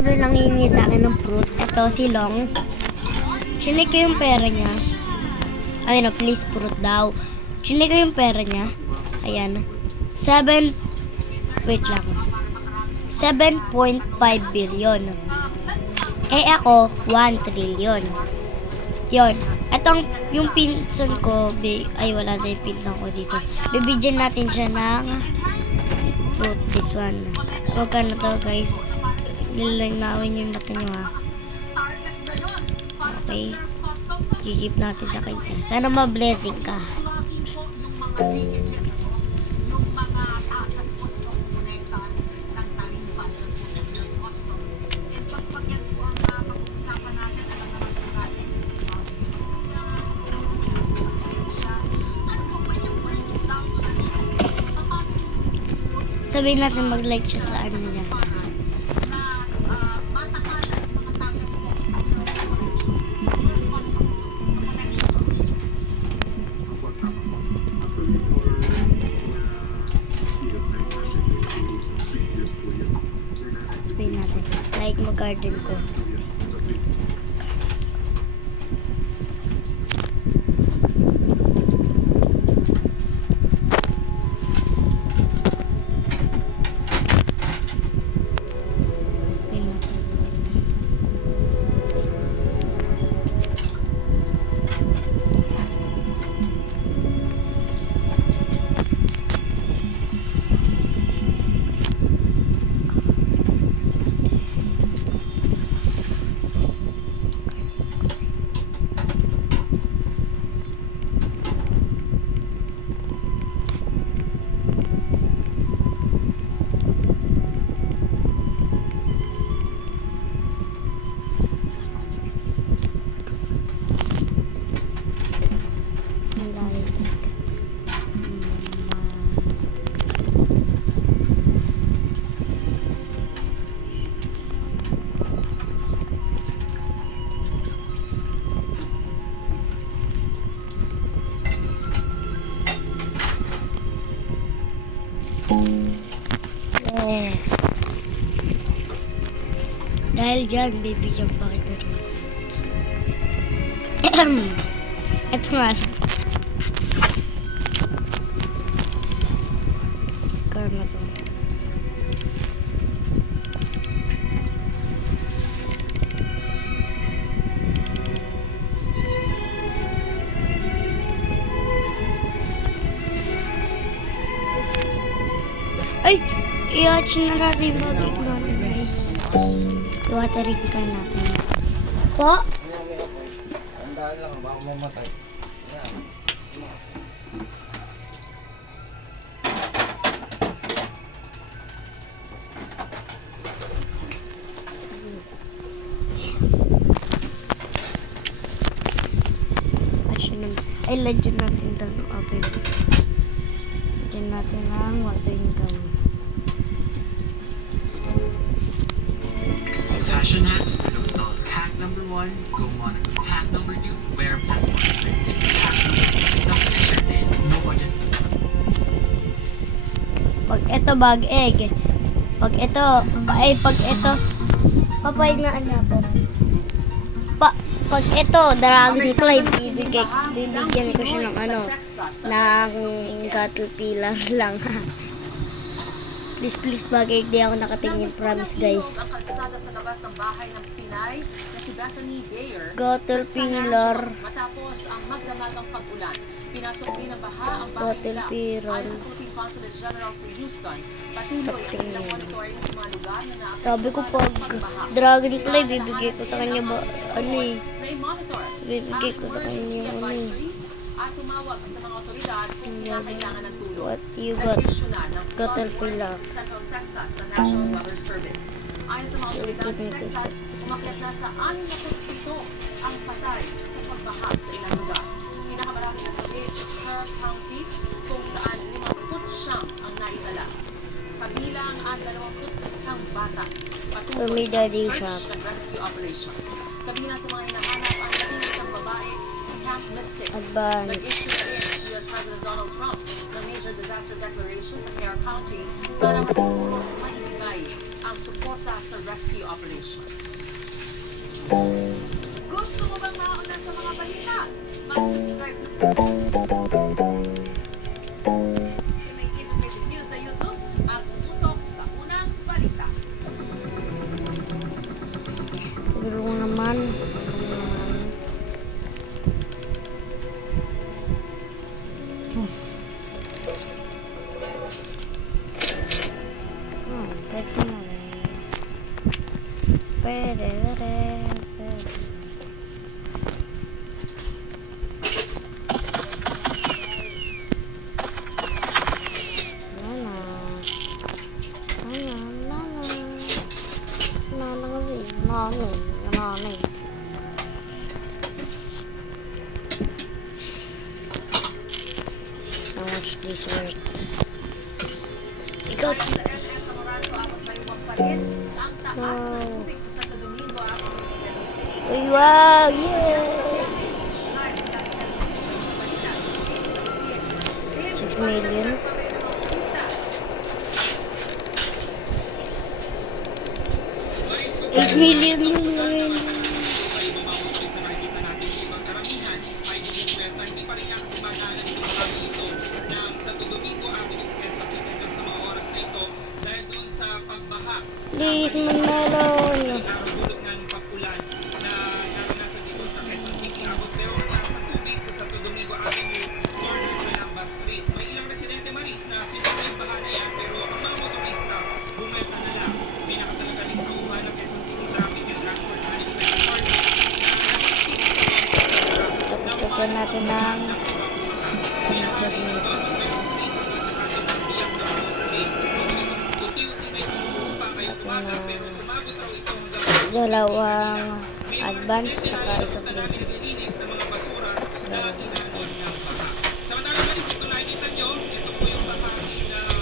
may nangingi sa akin ng fruit. Ito, si Long. Chinik ko yung pera niya. Ay, no, please, fruit daw. Chinik ko yung pera niya. Ayan. 7, wait lang. 7.5 billion. Eh ako, 1 trillion. Yun. Etong, yung pinsan ko, ay wala na yung pinsan ko dito. Bibigyan natin siya ng fruit, this one. Huwag ka na to, guys. Nilagnawin yung mata nyo, ha. Okay. Gigip natin sa kanya. Sana ma-blessing ka. Sabihin natin mag-like siya sa ano niya. Sabihin natin, like mo garden ko. Yes. Dahil dyan, bibigyan pa kita rin. Ito nga. Karma to. Ay! I-watch na natin yung bagay natin, guys. I-watering ka natin. Po? Tandaan lang, baka mamatay. Ay, lagyan natin ito. Okay. Lagyan natin ang watering can. Fashion hacks, hack number 1, go Monaco. Hack number 2, wear platforms. Hack number 3, not measure day, no budget. Pag ito bag egg. Pag ito, papay na ano po. Pag ito, dragonfly, bibigyan ko siya ng ano, ng caterpillar lang. Please, bagay, di ako nakatingin, promise guys. Sa labas ng bahay ng Pinay na si Bethany Bayer Caterpillar. matapos ang magdamagang pag-ulan. Pinasok din ng baha ang bahay nila. Caterpillar. Ayon sa Philippine Consulate General sa Houston, patuloy ang ilang monitoring sa mga lugar na naapektuhan Sabi ko pag ng pagbaha. dragonfly, bibigay ko sa kanya ba, ano eh. Na-monitor Bibigay ko sa kanya yung ano eh. at tumawag sa mga otoridad kung kailangan ng tulong. What you got? Nag-issue na ng flood Caterpillar. warning sa Central Texas sa National Weather Service. Ayon sa mga otoridad sa Texas, umakyat na sa 67 ang patay sa pagbaha sa ilang lugar. Pinakamarami na sa Kerr County kung saan 59 ang naitala. Kabilang ang 21 bata. So, may daddy Patuloy ang shop. search and rescue operations. Kabilang sa mga hinahanap ang 11 babae si Camp Mystic. Advance. Nag-issue na rin si US President Donald Trump ng major disaster declaration sa Kerr County para masiguro maibigay ang ang suporta sa rescue operations. Gusto mo bang mauna sa mga balita? Mag-subscribe na may Innovative News sa YouTube at tumutok sa unang balita. Gulong naman. Pwede na rin. Pwede na rin. Pwede. Nana. Nana. Nana. Nana kasi. Nani. Nani. How much this worth? Ikaw. Sa LS sa Moranco, abot bayuwang palit. Ang taas ng tubig sa Santo Domingo at sa Quezon City. Uy, wow! Yay! Live mula sa Quezon City, balita si James Agustin. James, 6 million. magandang gabi ng mga turista. 8 million naman. Sa nakikita natin sa ibang karamihan ay bumubuelta. Hindi pa rin yan kasi magalan ng marami ito ng Santo Domingo, Avenue, Quezon City hanggang sa mga oras na ito dahil doon sa pagbaha. Please, Manmelon. Dulot ng pag-ulan na naranasan dito sa Quezon City. Abot pero ang taas ng tubig sa Santo Domingo Avenue, corner Colamba Street. May ilang residente Maris na sinunod yung baha na yan pero ang mga motorista bumelta na lang. May nakatalagang tauhan ng Quezon City Traffic and Transport Management Department Pagkakyan natin ng speaker nito. Dalawang advance saka isang basic. Samantalang guys, ito nakikita nyo, ito po yung bahagi ng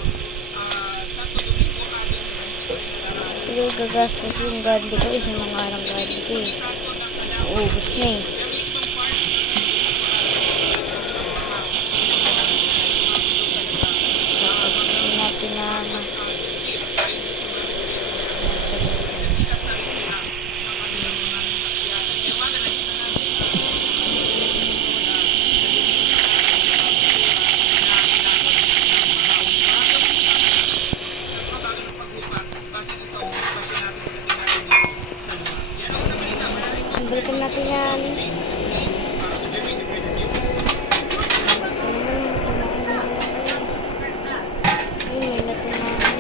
Santo Domingo Avenue. Ito yung gagastos yung gandi ko. Isang mga ng gandi ko eh. Ubus na eh. Tapos natin na balikan natin yan. Ay, may natunahan.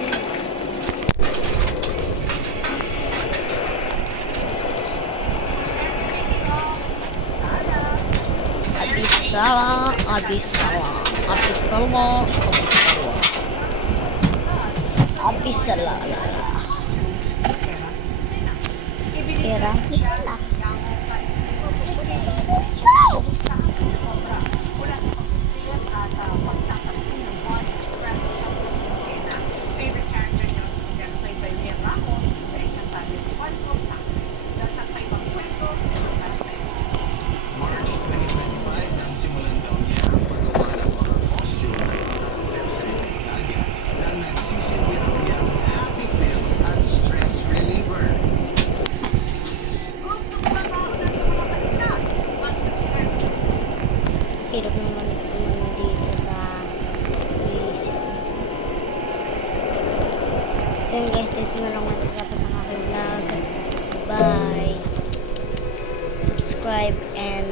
Abisala, Abisala, Abisala, Abisala, Abisala, pera. Favorite character niya sa Mundial played by Rhea Ramos sa Encantado de Puerto Santo. Dahil sa kaibang kwento ng karakter. March 2025 nang simulan daw niya ang paggawa ng mga costume at pero sa Italia na nagsisilbing niyang happy pill at stress reliever. Gusto mo ba mauna sa mga balita? Mag-subscribe na Hirap naman dito sa PC. So yun guys, dito na lang matatapos ang aking vlog. Bye! Subscribe and